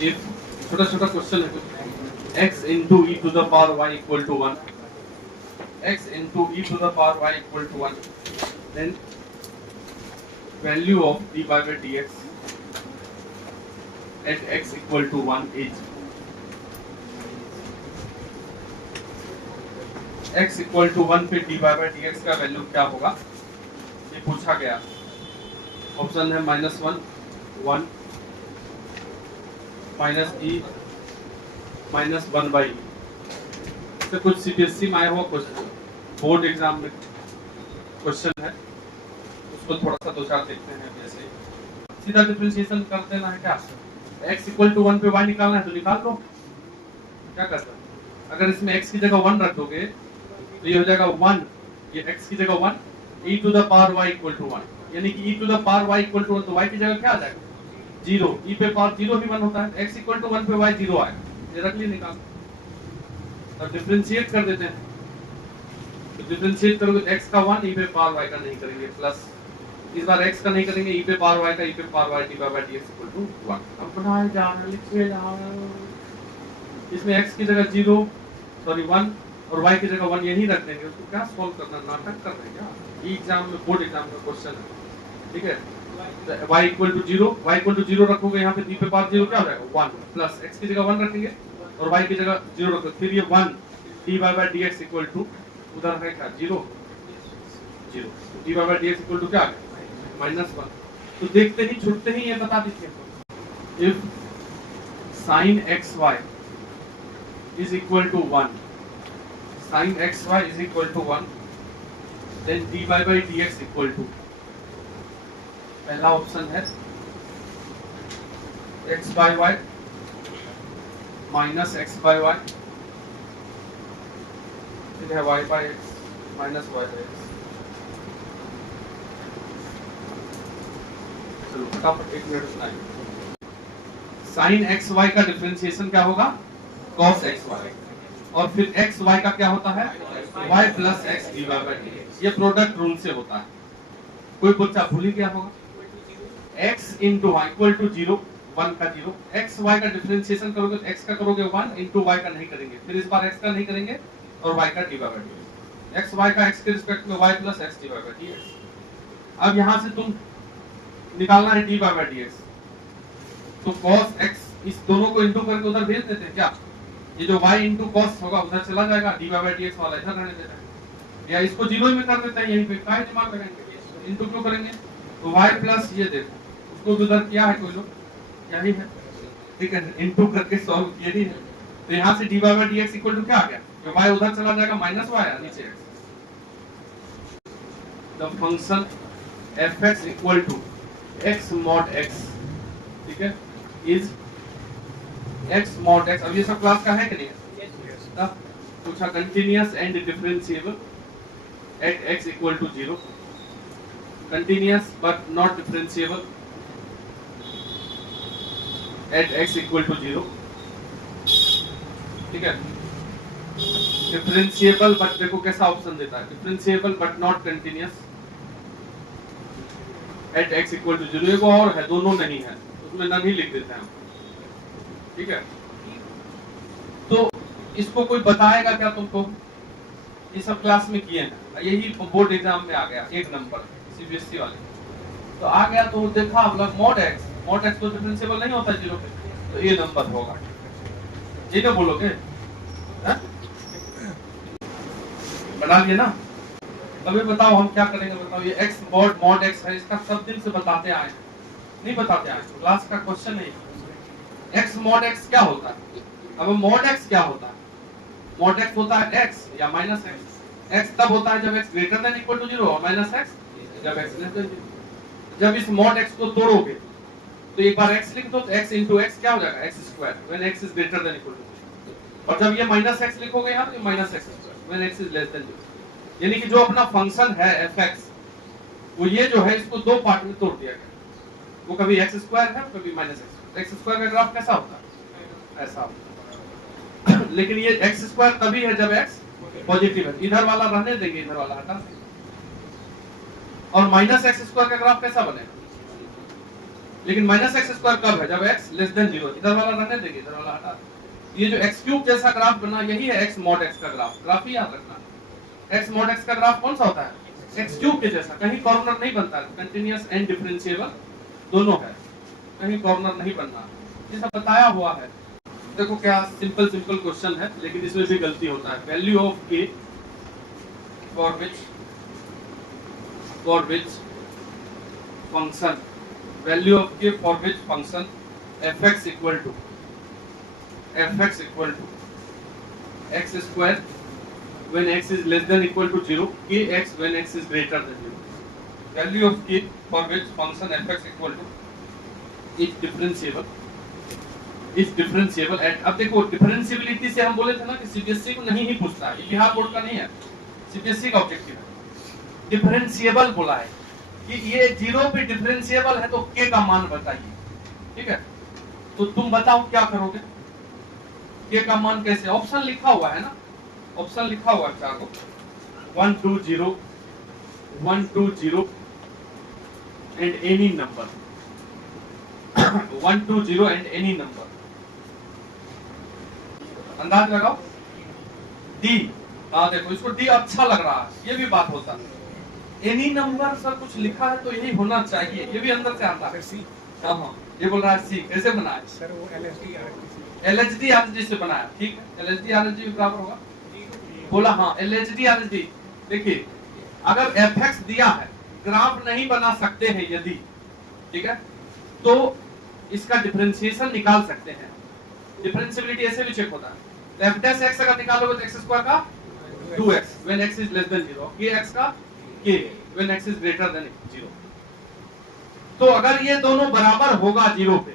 if छोटा छोटा question है कुछ x into e to the power y equal to 1, x into e to the power y equal to 1, then value of dy by dx at x equal to 1 is x equal to 1 पे dy by dx का value क्या होगा, ये पूछा गया। Option है -1, 1, -e, -1/e। तो कुछ सीबीएसई में आया हुआ क्वेश्चन, बोर्ड एग्जाम में क्वेश्चन है, उसको थोड़ा सा दो चार देखते हैं। जैसे सीधा डिफरेंशिएशन कर देना है, क्या x इक्वल टू 1 पे y निकालना है तो निकाल लो। क्या करता है, अगर इसमें x की जगह 1 रख दोगे तो ये हो जाएगा 1, ये x की जगह 1, e to the power y equal to 1, यानी कि e to the power y equal to 1, तो y की जगह क्या आ जाएगा 0, e पे पावर 0 ही 1 होता है, x इक्वल टू 1 पे y 0 आएगा, ये रख लिए निकाल। अब डिफरेंशिएट कर देते हैं, तो डिफरेंशिएट करोगे तो x का 1, e पे पावर y का नहीं करेंगे, प्लस इस बार x का नहीं करेंगे, e पे पावर y का, e पे power y dy by dx equal to 1। अब बनाए जा रहे, लिखिए जा रहे, इसमें x की जगह 0 सॉरी 1 और y की जगह 1 यही रख देंगे। उसको क्या सॉल्व करना, नाटक कर रहे हैं क्या? ई एग्जाम में, बोर्ड एग्जाम का क्वेश्चन है, ठीक है। y equal to 0, y equal to 0 रखोगे, यहाँ पे e पे पावर 0 क्या हो जाएगा 1, प्लस x की जगह 1 रखेंगे और y की जगह 0 रखोगे, फिर ये 1 dy by dx equal to, उधर है क्या 0, 0, dy by dx equal to क्या आ गया -1। तो देखते ही छूटते ही ये बता दीजिए, if sin xy is equal to 1, sin xy is equal to 1, then dy by dx equal to, पहला ऑप्शन है x by y minus x by y, फिर है y by x minus y by x। चलो फटाफट 1 minute सुनाइए। sin xy का differentiation क्या होगा, cos xy, और फिर xy का क्या होता है, y plus x dy by dx। ये प्रोडक्ट रूल से होता है, कोई बच्चा भूल ही गया होगा। x into y equal to 0, 1 का 0, x y का डिफरेंशिएशन करोगे तो x का करोगे 1, इंटू y का नहीं करेंगे, फिर इस बार x का नहीं करेंगे और y का dy by dx, x y का x के रिस्पेक्ट में y plus x dy by dx। अब यहाँ से तुम निकालना है dy by dx, तो cos x इस दोनों को इंटू करके उधर भेज देते हैं क्या, ये जो y इंटू cos होगा उधर चला जाएगा, dy by dx वाला इधर रहने देता है, या इसको 0 में कर देते हैं, यहीं पे क्या दिमाग लगाएंगे, इंटू क्यों करेंगे, तो y प्लस ये देखो उसको उधर किया है कोई लोग, यही है, ठीक है, इंटू करके सॉल्व किए ही है। तो यहाँ से dy by dx equal to क्या आ गया, तो y उधर चला जाएगा माइनस y है नीचे x। The function fx equal to x mod x, ठीक है, इज x mod x। अब ये सब क्लास का है कि नहीं, तब पूछा continuous and differentiable at x equal to 0, continuous but not differentiable at x equal to 0, ठीक है। डिफरेंशिएबल बट देखो कैसा ऑप्शन देता है, differentiable but not continuous at x equal to 0, एक और है, दोनों नहीं है, उसमें नन ही लिख देते हैं हम, ठीक है। तो इसको कोई बताएगा क्या तुमको, ये सब क्लास में किए हैं, यही बोर्ड एग्जाम में आ गया 1 नंबर सीबीएसई वाले, तो आ गया तो देखा मतलब mod x तो डिफरेंशिएबल नहीं होता 0 पे, तो ये नंबर होगा, ये क्या बोलोगे, बना लिए ना। अभी बताओ हम क्या करेंगे, बताओ ये x mod x है, इसका सब दिन से बताते आए, नहीं बताते आए, क्लास का क्वेश्चन है x mod x क्या होता है। अब mod x क्या होता है, mod x होता है x या माइनस x तब होता है जब x greater than equal to 0 और माइनस x जब x लेस देन 0। जब इस mod x को तोड़ोगे तो एक बार x लिख दो तो x into x क्या हो जाएगा x square when x is greater than equal to 0, और जब ये माइनस x लिखोगे यहाँ तो minus x square when x is less than 0। यानी कि जो अपना फंक्शन है fx, वो ये जो है इसको दो पार्ट में तोड़ दिया गया, वो कभी x स्क्वायर है कभी माइनस x स्क्वायर का ग्राफ कैसा होता है, ऐसा होता है। लेकिन ये x स्क्वायर तभी है जब x पॉजिटिव है, इधर वाला रहने देंगे, इधर वाला हटा देंगे। और माइनस x स्क्वायर का ग्राफ कैसा बनेगा, लेकिन माइनस एक्स स्क्वायर कब है? जब x लेस देन 0। इधर वाला रहने देंगे, इधर वाला हटा। ये जो x क्यूब जैसा ग्राफ बना, यही है x mod x का ग्राफ ही याद रखना। x mod x का ग्राफ कौन सा होता है? x क्यूब के जैसा, कहीं कॉर्नर नहीं बनता है, कंटीन्यूअस एंड डिफरेंशिएबल दोनों है, कहीं कॉर्नर नहीं बनना, ये सब बताया हुआ है। देखो क्या सिंपल क्वेश्चन है, लेकिन इसमें भी गलती होता है। Value of k for which function, value of k for which function fx equal to x square when x is less than equal to 0, kx when x is greater than 0. Value of k for which function fx equal to is differentiable at, अब देखो differentiability से हम बोले थे ना कि CBSE को नहीं ही पूछता है, बिहार बोर्ड का नहीं है, सीबीएसई का ऑब्जेक्टिव है। डिफरेंशिएबल बोला है कि ये 0 पे डिफरेंशिएबल है, तो k का मान बताइए, ठीक है? तो तुम बताओ क्या करोगे? k का मान कैसे? ऑप्शन लिखा हुआ है ना, ऑप्शन लिखा हुआ है चार को, 1 2 0 1 2 0 and any number 1 2 0 and any number. अंदाज लगाओ। डी, हाँ देखो इसको डी अच्छा लग रहा है, ये भी बात होता है। एनी नंबर सर कुछ लिखा है तो यही होना चाहिए, ये भी अंदर से आता है। हाँ, ये बोल रहा है सी, कैसे बनाया सर? वो LHD RHD से बनाया, ठीक है? LHD RHD बराबर होगा, बोला हाँ LHD RHD। देखिए अगर fx दिया है, ग्राफ नहीं बना सकते हैं यदि, ठीक है, तो इसका डिफरेंशिएशन निकाल सकते हैं। डिफरेंशियबिलिटी ऐसे भी चेक होता है। f dash x अगर निकालोगे तो x स्क्वायर का 2x when x is less than 0, kx का k when x is greater than 0। तो अगर ये दोनों बराबर होगा 0 पे,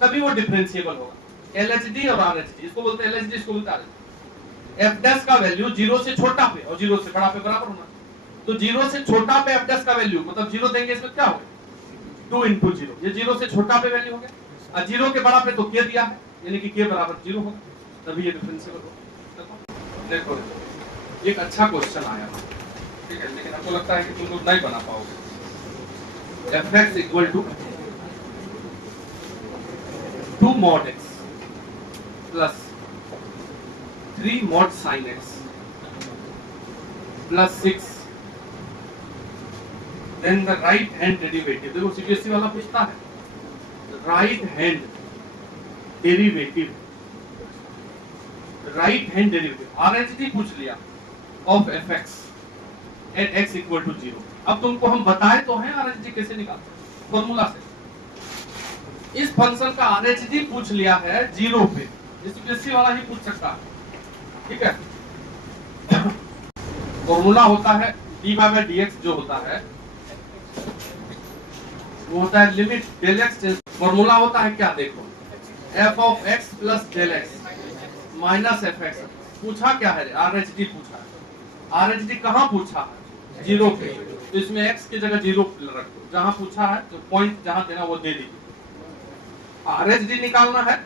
तभी वो डिफरेंशिएबल होगा। LHD और RHD, इसको बोलते हैं LHD, इसको बोलते हैं RHD। f dash का वैल्यू 0 से छोटा पे और 0 से बड़ा पे बराबर होना। तो 0 से छोटा पे f dash का वैल्यू मतलब 0 देंगे, इसमें क्या होगा? 2 into 0, ये 0 से छोटा पे वैल्यू हो गया, और 0 के बड़ा पे तो k दिया है, यानी कि k बराबर 0 होगा, तभी ये डिफरेंशिएबल होगा। देखो एक अच्छा क्वेश्चन आया, ठीक है, लेकिन आपको लगता है कि तुम लोग नहीं बना पाओगे। fx equal to 2 mod x plus 3 mod sin x plus 6, then the right hand derivative. देखो सीबीएसई वाला पूछता है right hand derivative, right hand derivative RHD पूछ लिया of fx at x equal to 0। अब तुमको हम बताए तो हैं RHD कैसे निकालते हैं, फॉर्मूला से। इस फंक्शन का RHD पूछ लिया है 0 पे, सीबीएसई वाला ही पूछ सकता है, ठीक है? फॉर्मूला होता है dy/dx, जो होता है वो होता है लिमिट डेल x। फॉर्मूला होता है क्या? देखो f of x plus del x minus fx। पूछा क्या है? RHD पूछा है। RHD कहाँ पूछा है? 0 पे, तो इसमें x की जगह 0 रख दो, जहां पूछा है तो पॉइंट जहां देना वो दे दीजिए। RHD निकालना है,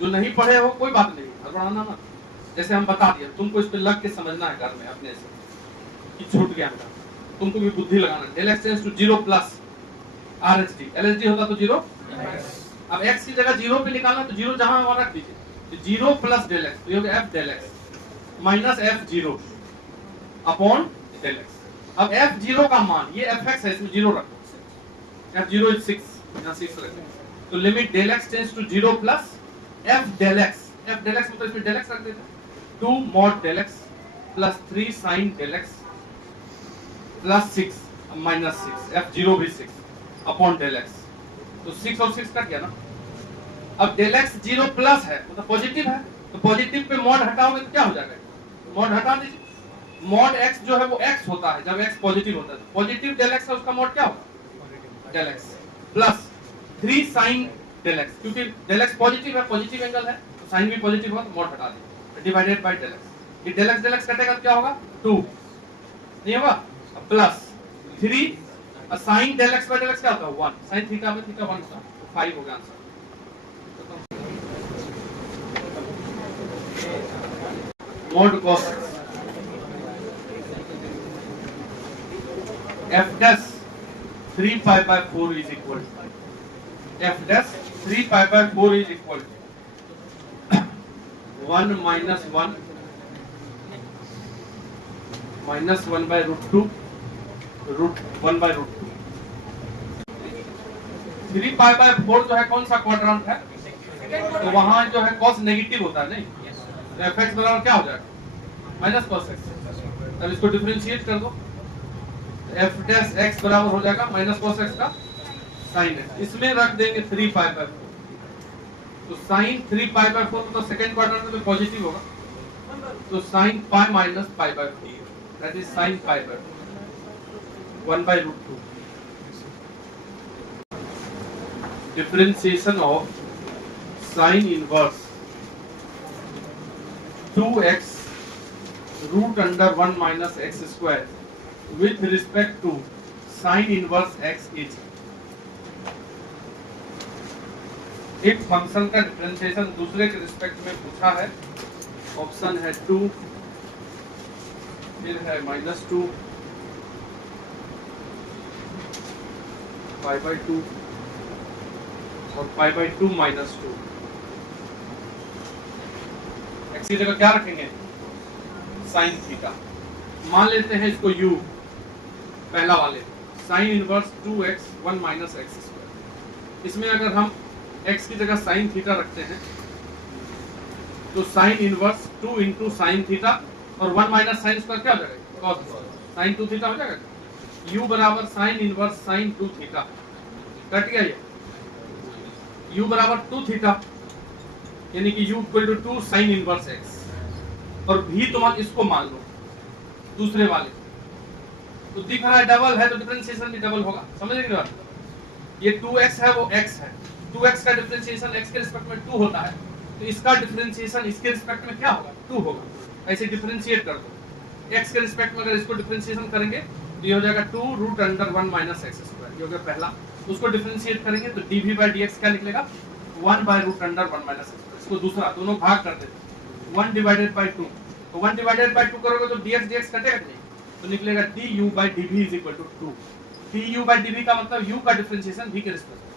जो नहीं पढ़े हो कोई बात नहीं, हड़बड़ाना मत, जैसे हम बता दिया, तुमको इस पे लग के समझना है घर में अपने से कि छूट गया मेरा, तुमको भी बुद्धि लगाना। Del x tends to 0 plus RHD, LHD होगा तो 0। अब x की जगह 0 पे निकालना, तो 0 जहां वहां रख दीजिए, तो 0 प्लस डेल x, तो ये होगा f del x minus f0 upon del x। अब f0 का मान, ये fx है, इसमें 0 रखो, f0 इज 6, यहां 6 रखो, तो limit del x tends to 0 plus f del x, f del x मतलब इसमें डेल x रख देते हैं, 2 mod del x plus 3 sin del x plus 6 minus 6, f0 भी 6 अपॉन डेल x, तो 6 और 6 कट गया ना। अब डेल x 0 प्लस है, मतलब पॉजिटिव है, तो पॉजिटिव पे मॉड हटाओगे तो क्या हो जाएगा? मॉड हटा दीजिए। मॉड x जो है वो x होता है जब x पॉजिटिव होता है, पॉजिटिव डेल x है उसका मॉड क्या होगा? Del x plus 3 sin del x, क्योंकि डेल x पॉजिटिव है, पॉजिटिव एंगल है, तो साइन भी पॉजिटिव होगा तो मॉड हटा दीजिए, डिवाइडेड बाय डेल x। ये डेल x कटेगा तो क्या होगा? 2 नहीं होगा, plus 3 sin del x by del x क्या होता है? 1 sin थीटा में थीटा 1 होता है, 5 हो गया answer. mod cos f dash 3 pi by 4 is equal f dash 3 pi by 4 is equal 1 minus 1 minus 1 by root 2 root 1 by root 2। 3 pi by 4 जो है कौन सा क्वाड्रेंट है, तो वहां जो है cos नेगेटिव होता है, नहीं तो fx बराबर क्या हो जाएगा माइनस cos x। अब इसको डिफरेंशिएट कर दो, f डैश x बराबर हो जाएगा माइनस cos x का sin x। इसमें रख देंगे 3 पाई बाय 4, तो sin 3 पाई बाय 4 तो सेकंड क्वाड्रेंट में पॉजिटिव होगा, तो sin pi minus pi by 4 that is sin pi by 1 by root 2। Differentiation of sin inverse 2x root under 1 minus x square with respect to sin inverse x is, एक function का differentiation दूसरे के respect में पूछा है। Option है 2, फिर है -2, पाई बाय 2 और पाई बाय 2 माइनस 2। x की जगह क्या रखेंगे साइन थीटा। मान लेते हैं इसको u, पहला वाले sine inverse 2x 1 minus x square. इसमें अगर हम x की जगह साइन थीटा रखते हैं तो sine inverse 2 into sine theta और 1 माइनस साइन स्क्वायर क्या हो जाएगा cos साइन 2 थीटा हो जाएगा। u बराबर sine inverse sine 2 theta, cut गया ये u बराबर 2 थीटा, यानी कि u equal to 2 sine inverse x, और भी तुम इसको मान लो दूसरे वाले, तो दिख रहा है डबल है तो डिफरेंशिएशन भी डबल होगा, समझ रहे हो। ये 2x है वो x है, 2x का डिफरेंशिएशन x के रिस्पेक्ट में 2 होता है, तो इसका डिफरेंशिएशन इसके रिस्पेक्ट में क्या होगा 2 होगा। ऐसे डिफरेंशिएट कर दो, x के रिस्पेक्ट में अगर इसको डिफरेंशिएशन करेंगे तो ये हो जाएगा 2 root under 1 minus x square, ये हो गया पहला। उसको डिफरेंशिएट करेंगे तो dv बाय dx क्या निकलेगा 1 by root under 1 minus x square. इसको दूसरा दोनों भाग कर देते, 1 डिवाइडेड बाय 2, तो 1 डिवाइडेड बाय 2 करोगे तो dx dx कटेगा नहीं, तो निकलेगा du by dv is equal to 2। du by dv का मतलब u का डिफरेंशिएशन v के रिस्पेक्ट में।